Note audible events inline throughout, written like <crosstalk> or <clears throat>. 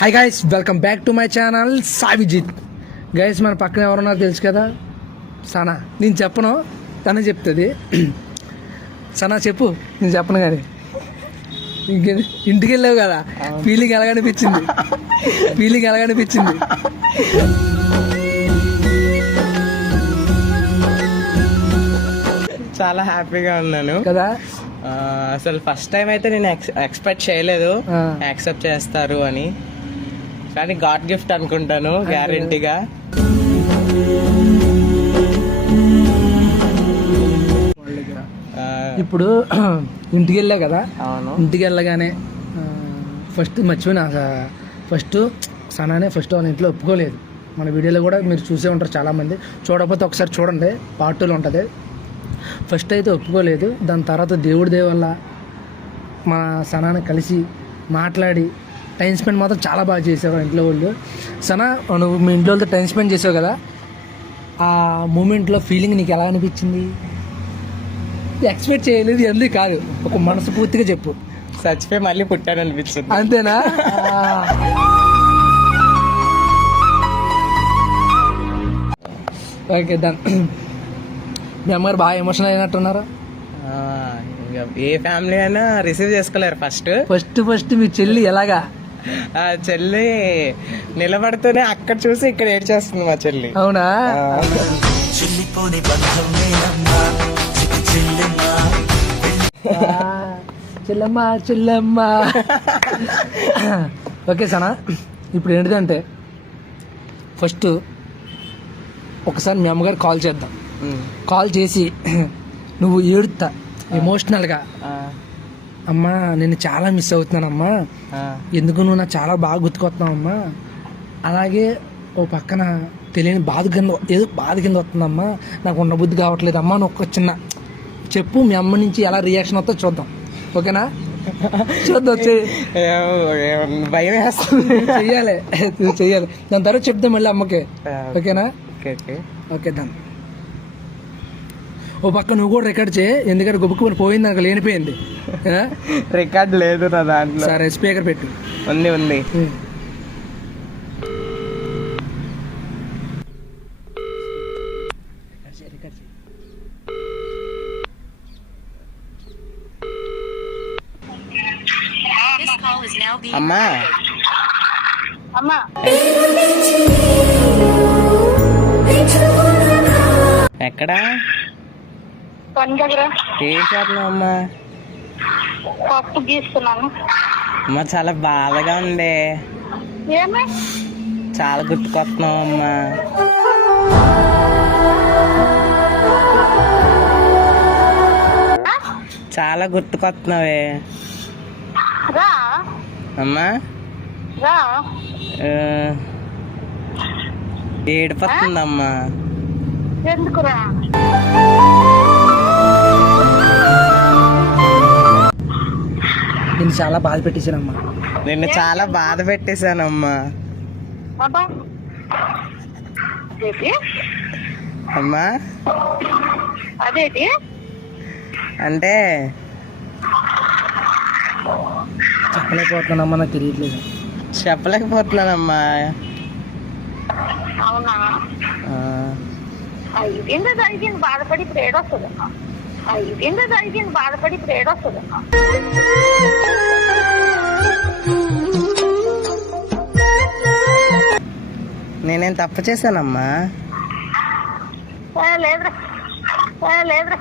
Hi guys welcome back to my channel Savijit guys మన పక్కన ఎవరున్నారో తెలుసు కదా? సనా. నేను చెప్పను తనే చెప్తుంది. సనా చెప్పు. నేను చెప్పను కానీ ఇంకే ఇంటికి వెళ్ళావు కదా? ఫీలింగ్ ఎలాగనిపించింది ఫీలింగ్ ఎలాగనిపించింది చాలా హ్యాపీగా ఉన్నాను. కదా? అసలు ఫస్ట్ టైం అయితే నేను ఎక్స్పెక్ట్ చేయలేదు. యాక్సెప్ట్ చేస్తారు అని. కానీ గాడ్ గిఫ్ట్ అనుకుంటాను గ్యారంటీగా ఇప్పుడు <clears throat> ఇంటికి వెళ్ళా కదా? అవును. ఇంటికి వెళ్ళగానే ఫస్ట్ మర్చిపోయినా ఫస్ట్ సనానే ఫస్ట్ వాళ్ళ ఇంట్లో ఒప్పుకోలేదు. మన వీడియోలో కూడా మీరు చూసే ఉంటారు చాలామంది. చూడకపోతే ఒకసారి చూడండి పార్ట్ టూలో ఉంటుంది. ఫస్ట్ అయితే ఒప్పుకోలేదు. దాని తర్వాత దేవుడి వల్ల మా సనాని కలిసి మాట్లాడి టైం స్పెండ్ మాత్రం చాలా బాగా చేసావు ఇంట్లో వాళ్ళు. సనా నువ్వు మీ ఇంట్లో వాళ్ళతో టైం స్పెండ్ చేసావు కదా ఆ మూమెంట్లో ఫీలింగ్ నీకు ఎలా అనిపించింది? ఎక్స్పెక్ట్ చేయలేదు ఎందుకు కాదు. ఒక మనసు పూర్తిగా చెప్పు. చచ్చిపోయి మళ్ళీ పుట్టాను అనిపించింది అంతేనా ఓకే డన్ మీ అమ్మగారు బాగా ఎమోషనల్ అయినట్టున్నారా? ఏ ఫ్యామిలీ అయినా రిసీవ్ చేసుకోలేరు ఫస్ట్ ఫస్ట్ ఫస్ట్ మీ చెల్లి ఎలాగా? ఆ చెల్లి నిలబడుతూనే అక్కడ చూసి ఇక్కడ ఏడ్చేస్తుంది మా చెల్లి. అవునా? చెల్లమ్మ చెల్లమ్మ ఓకే సనా ఇప్పుడు ఏంటిదంటే ఫస్ట్ ఒకసారి మీ అమ్మగారు కాల్ చేద్దాం. కాల్ చేసి నువ్వు ఏడుతా ఎమోషనల్గా అమ్మా నేను చాలా మిస్ అవుతున్నానమ్మా. ఎందుకు నువ్వు నాకు చాలా బాగా గుర్తుకొస్తున్నావమ్మా? అలాగే ఓ పక్కన తెలియని బాధ కింద ఏదో బాధ కింద వస్తుందమ్మా. నాకు ఉన్న బుద్ధి కావట్లేదు అమ్మా అని ఒక చిన్న చెప్పు మీ అమ్మ నుంచి ఎలా రియాక్షన్ వస్తుందో చూద్దాం. ఓకేనా? చూద్దాం భయం వేస్తుంది. చెయ్యాలి. చెయ్యాలి. దాని తర్వాత చెప్తాం మళ్ళీ అమ్మకి. ఓకేనా? Okay okay. ఓకే దాన్ని ఓ పక్క నువ్వు కూడా రికార్డ్ చేయి. ఎందుకంటే గుబుక్కుని పోయింది నాకు లేనిపోయింది? రికార్డ్ లేదు నా దాంట్లో. సరే స్పీకర్ పెట్టు. ఉంది ఉంది. అమ్మా. ఎక్కడా? పని దగ్గర. ఏం చేస్తున్నావు అమ్మా? పప్పు గీస్తున్నాను. అమ్మ చాలా బాధగా ఉంది. ఏమి? చాలా గుర్తుకొస్తున్నావు అమ్మా. చాలా గుర్తుకొస్తున్నావే. రా. అమ్మా? రా. ఏడిపోతుందమ్మా. ఎందుకు నేను చాలా బాధ పెట్టేశానమ్మా. నిన్ను చాలా బాధ పెట్టేశానమ్మా. అమ్మా. అదేటి? అంటే చెప్పలేకపోతున్నానమ్మా నాకు తెలియట్లేదు. చెప్పలేకపోతున్నానమ్మా. అవునా? బాధపడి ఇప్పుడు ఏడొస్తుందమ్మా. ఐదేందో జరిగింది బాధపడి ఇప్పుడు ఏడొస్తుందమ్మా నేనేం తప్పు చేశానమ్మా? లేదురా. లేదురా.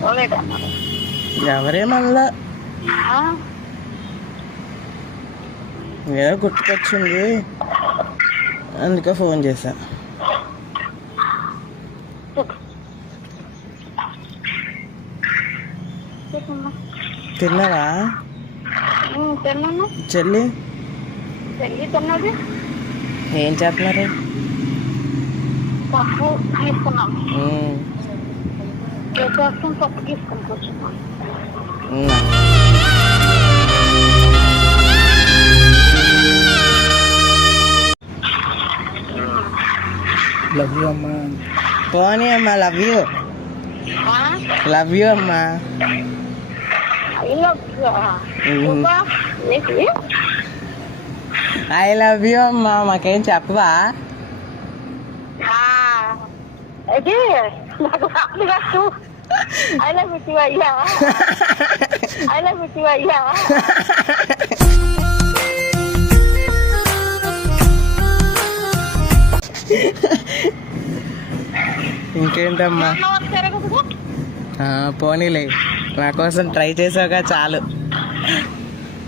పోలేదమ్మా ఎవరేమల్లా? ఏదో గుర్తుకొచ్చింది. అందుకే ఫోన్ చేశా. తిన్నావా? చెల్లి? ఏం చేస్తున్నారు? పప్పు తీసుకున్నాం లవ్ యూ అమ్మా పోనీ అమ్మా లవ్ యూ లవ్ యూ అమ్మా ఐ లవ్ యూ అమ్మా మాకేం చెప్పవా? ఐ లవ్ యూ అయ్యా. ఐ లవ్ యూ అయ్యా. <laughs> ఇంకేంటమ్మా? పోనీలే. నా కోసం ట్రై చేసావుగా చాలు.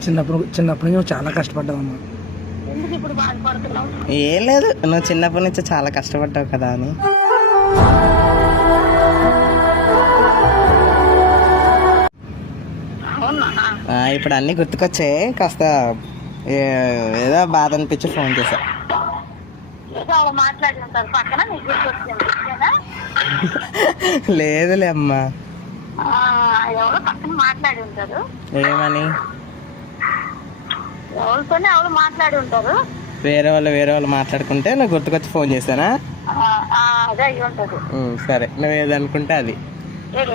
చిన్నప్పుడు చిన్నప్పటి నుంచి నువ్వు చాలా కష్టపడ్డావమ్మా. ఎందుకు ఇప్పుడు బాధపడుతున్నావు? ఏం లేదు నువ్వు చిన్నప్పటి నుంచి చాలా కష్టపడ్డావు కదా అని. ఇప్పుడు అన్నీ గుర్తుకొచ్చాయి కాస్త ఏదో బాధ అనిపించి ఫోన్ చేశా. ఏదో అలా మాట్లాడి ఉంటారు పక్కన ఓకేనా? లేదులే అమ్మా. ఎవరో పక్కన మాట్లాడి ఉంటారు. ఏమని? ఎవరితోనే ఎవరు మాట్లాడి ఉంటారు. వేరే వాళ్ళు వేరే వాళ్ళు మాట్లాడుకుంటే నువ్వు గుర్తుకొచ్చి ఫోన్ చేశానా? అదే అయి ఉంటది. సరే. నువ్వు ఏదనుకుంటే అది.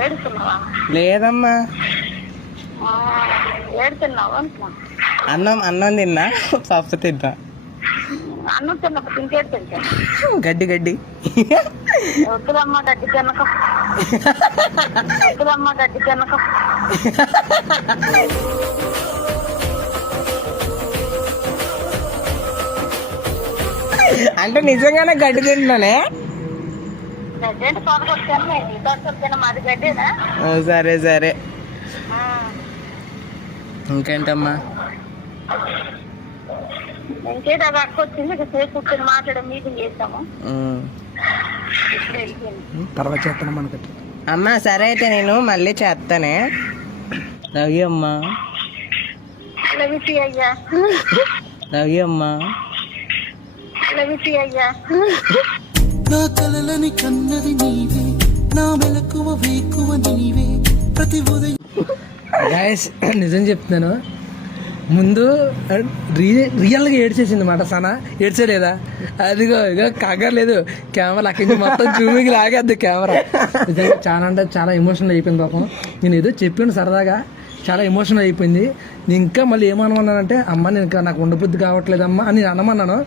ఏడుతున్నావా లేదమ్మా. ఏడుతున్నావా అన్నం అన్నం తిన్నా పప్పు తిన్నా. అన్నం తిన్నప్పుడు తింటాను గడ్డి గడ్డి. వద్దులమ్మ గడ్డి తినక. వద్దులమ్మ గడ్డి తినక. అంటే నిజంగానే గడ్డి తింటున్నానే? సరే సరే. ఇంకేంటమ్మా? ఇంకేదో అది అక్క వచ్చింది ఇక సేపు కూర్చొని మాట్లాడే మీటింగ్ చేస్తాము ఉమ్. ఇప్పుడు వెళ్ళిపోయింది తర్వాత చేస్తాను మనకి అమ్మా సరే అయితే నేను మళ్ళీ చేస్తానే యూ అమ్మా. లవిటి అయ్యా. అమ్మా. లవిటి అయ్యా. నా కలలని కన్నది నీవే నా మెలకువ వేకువ నీవే ప్రతి ఉదయం గాయస్ నిజం చెప్తున్నాను. ముందు రీ రియల్గా ఏడ్చేసింది మాట సన. ఏడ్చలేదా? అదిగో ఇగో కాగర్లేదు. కెమెరా అక్కడి నుంచి మొత్తం జూమింగ్ లాగేద్ది కెమెరా. నిజంగా చాలా అంటే చాలా ఎమోషనల్ అయిపోయింది పాపం. నేను ఏదో చెప్పాను సరదాగా. చాలా ఎమోషనల్ అయిపోయింది. ఇంకా మళ్ళీ ఏమనుకున్నానంటే అమ్మ నేను ఇంకా నాకు ఉండబుద్ధి కావట్లేదమ్మా అని నేను అనమన్నాను.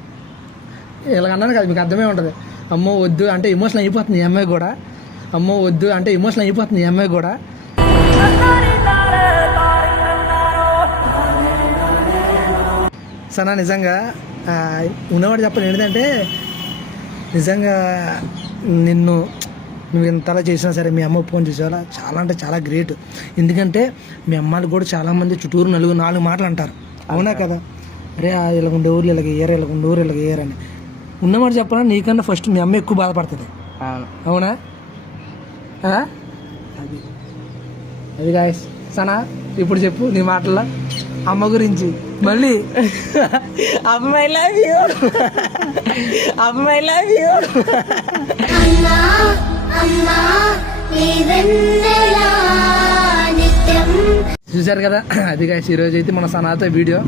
ఇలా అన్నాను కదా మీకు అర్థమే ఉంటుంది. అమ్మో వద్దు అంటే ఎమోషనల్ అయిపోతుంది ఈ అమ్మాయి కూడా. అమ్మో వద్దు అంటే ఎమోషనల్ అయిపోతుంది ఈ అమ్మాయి కూడా. సనా నిజంగా ఉన్నవాడు చెప్పాలి ఏంటంటే నిజంగా నిన్ను నువ్వు ఇంతలా చేసినా సరే మీ అమ్మ ఫోన్ చేసేవాళ్ళ చాలా అంటే చాలా గ్రేట్. ఎందుకంటే మీ అమ్మాయిలు కూడా చాలామంది చుట్టూరు నలుగురు నాలుగు మాటలు అంటారు. అవునా కదా? అరే ఇలా ఉండే ఊర్లు ఇలాగ ఏరు ఇలా ఉండే ఊరు ఇలాగ ఏరని ఉన్నమాట చెప్పాలా నీకన్నా ఫస్ట్ మీ అమ్మ ఎక్కువ బాధపడుతుంది. అవును? అది. అది గాయస్ సనా ఇప్పుడు చెప్పు నీ మాటల్లో. అమ్మ గురించి. మళ్ళీ. అమ్మాయి లవ్ యూ అమ్మాయి లవ్ యూ చూశారు కదా? అది గాయస్ ఈరోజు అయితే మన సనాతో వీడియో.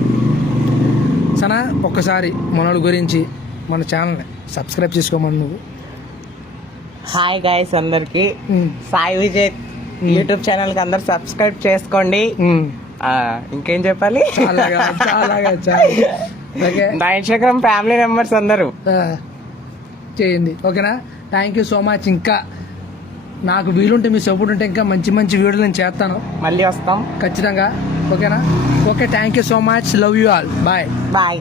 సనా ఒక్కసారి మనోడి గురించి మన ఛానల్ని సబ్స్క్రైబ్ చేసుకోమని నువ్వు. హాయ్ గాయస్ అందరికి. సాయి విజయ్ యూట్యూబ్ ఛానల్కి అందరు సబ్స్క్రైబ్ చేసుకోండి. ఇంకేం చెప్పాలి? ఇన్స్టాగ్రామ్ ఫ్యామిలీ మెంబర్స్ అందరూ. చేయండి. ఓకేనా? థ్యాంక్ యూ సో మచ్ ఇంకా నాకు వీలుంటే మీ సపోర్ట్ ఉంటే ఇంకా మంచి మంచి వీడియోలు నేను చేస్తాను. మళ్ళీ వస్తాం. ఖచ్చితంగా. ఓకేనా? Okay thank you so much love you all bye bye